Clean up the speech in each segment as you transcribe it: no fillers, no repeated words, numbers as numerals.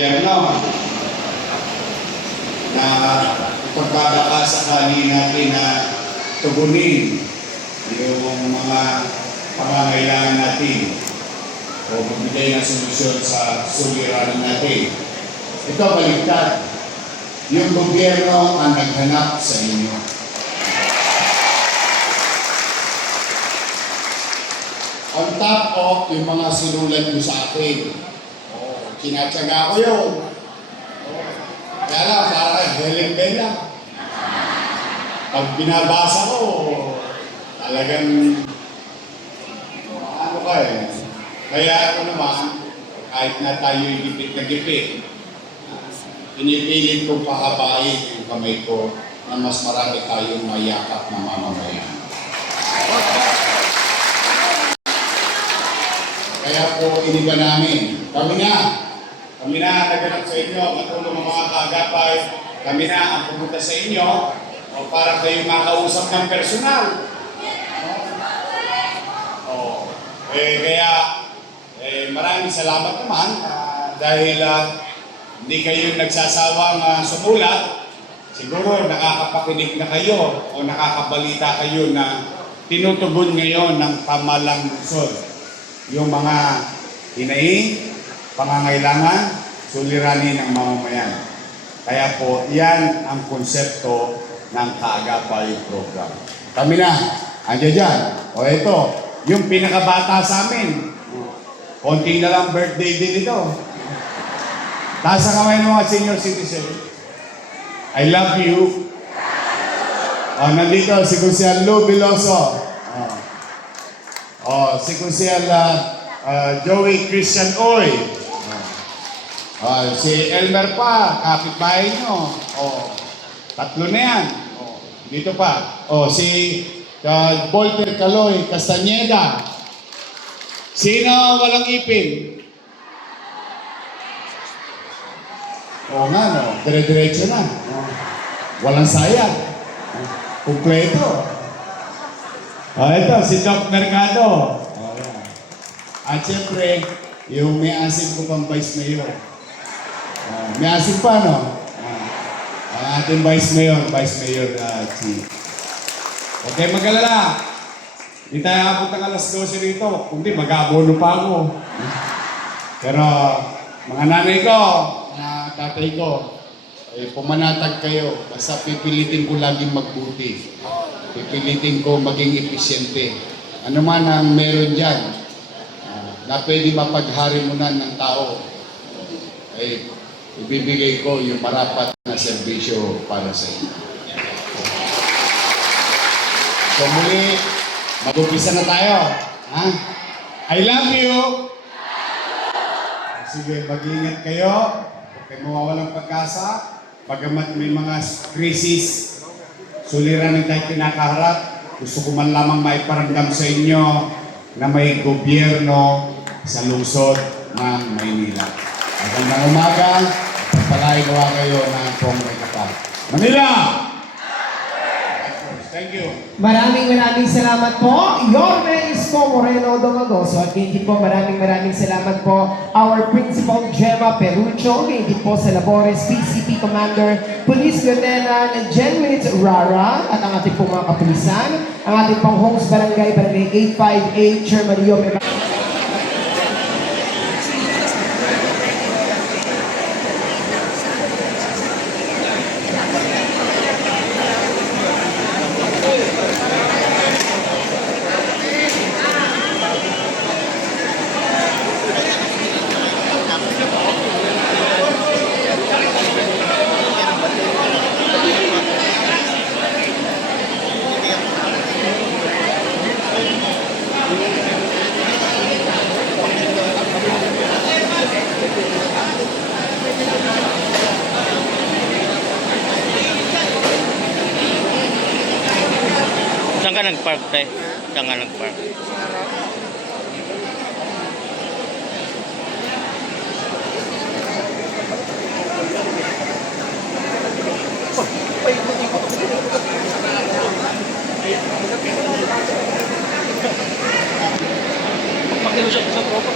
Ano, na pagkakasakali natin na tugunin yung mga pangangailangan natin o magbigay ng solusyon sa suliranin natin. Ito baliktad. Yung gobyerno ang naghanap sa inyo. On top of yung mga sinulat nyo sa akin. Kinatsaga ko yun. Kaya lang, parang Helen Bella. Pag binabasa ko, talagang ano ka eh. Kaya ako naman, kahit na tayo'y gipit na gipit, pinipilit kong pahabain yung kamay ko na mas marami tayong mayakap na mamamayan. Kaya po iniba namin. Kami na naganap sa inyo, matulong ang mga kaagapay. Kami na ang pumunta sa inyo o para kayo makausap ng personal. Kaya maraming salamat naman dahil hindi kayo nagsasawang sumulat. Siguro nakakapakinig na kayo o nakakabalita kayo na tinutugon ngayon ng pamalang lungsod yung mga hinaing, pangangailangan, suliranin ng mamamayan. Kaya po, yan ang konsepto ng Kaagapay Program. Kami na, andyan dyan. O ito, yung pinakabata sa amin. Konti na lang birthday din ito. Taas sa kamay ng mga senior citizen. I love you. Nandito si Kusial Lou Biloso. Si Kusial Joey Christian Oy. Si Elmer pa, kapitbahay nyo. Tatlo na yan. Dito pa. Si Volter Caloy Castañeda. Sino walang ipin? Nga, no? Dire-diretso na. Walang sayang. Kumpleto. Ito, si Doc Mercado. At siyempre, yung may asin ko pang Vice Mayor. May asin pa, no? Ang ating Vice Mayor Chief. Okay, mag-alala. Hindi tayo abot ng alas 12 rito. Kundi mag-abono pa ako. Pero, mga nanay ko, mga tatay ko, pumanatag kayo. Basta pipilitin ko laging magbuti. Pipilitin ko maging episyente. Ano man ang meron dyan, na pwede mapagharimunan ng tao, ibibigay ko yung marapat na serbisyo para sa inyo. So muli, mag-umpisa na tayo. I love you! Sige, mag-ingat kayo. Huwag kayo mawawalang pag-asa. Pagamat may mga krisis, suliranin tayo kinakaharap. Gusto ko man lamang maiparamdam sa inyo na may gobyerno sa lungsod ng Maynila. Magandang umaga, pagpalain gawa kayo ng pong may kapal. Manila! Thank you. Maraming salamat po. Yorme Isko Moreno Domagoso. At hindi po maraming salamat po our Principal Gemma Perucho. Hindi po sa Labores PCP Commander Police Lieutenant Jenwit Rara at ang ating pong mga kapulisan. Ang ating pong host barangay 858 Chairman Yome. Saan ka nag-park tayo? Saan ka nag-park? Pag-ilusap sa tropa.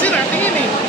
Kasi natingin eh.